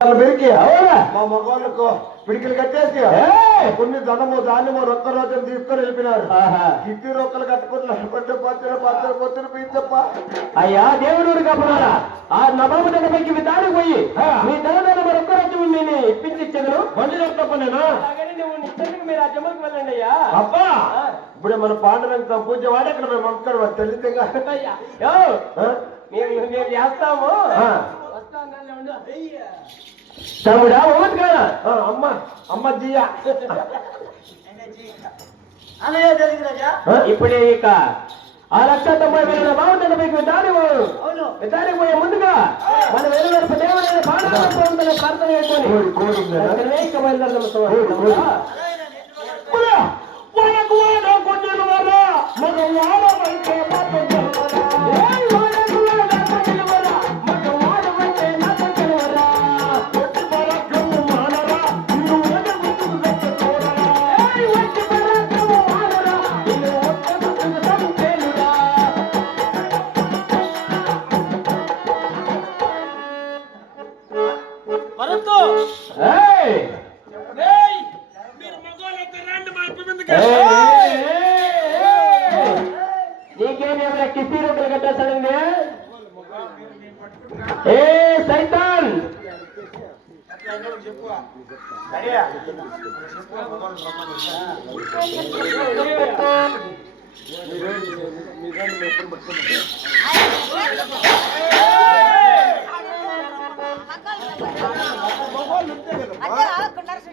పెరికి మా మగవాళ్ళకు పిడికిలు కట్టేసి కొన్ని ధనము ధాన్యము రొక్క రోజులు తీసుకొని వెళ్ళిపోయినారు. కిట్టి రొక్కలు కట్టుకుని పొత్తులు పీచప్ప. అయ్యా దేవుడు కప్పున్నారా ఆ నబాబు దగ్గరికి మీ దారికి పోయి మీ తల్లిదండ్రులు రొక్క రోజు నేను ఇప్పించాను బండి తప్పనేనా మీరు ఆ జమ్మకి వెళ్ళండి అయ్యా. అబ్బా ఇప్పుడే మన పాండురంగ పూజ వాడు ఎక్కడ మేము పంపుతాడు తెలిస్తే మేము చేస్తాము. తమ్ముడా ఓటు కదా అమ్మ అమ్మ జియా ఇప్పుడే ఇక 1,90,000 బాగుంటుంది దానికి పోయే ముందుగా మనం వెళ్ళిన దేవుడైన ప్రార్థన చేసుకొని ఇక బయలుదేరదాం. నీకేమేమైనా కిస్తీ రొట్టెలు కట్టేస్తాడండి ఏ సైతాన్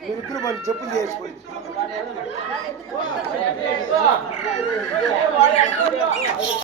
మీరిద్దరు వాళ్ళు చెప్పులు చేసుకోండి.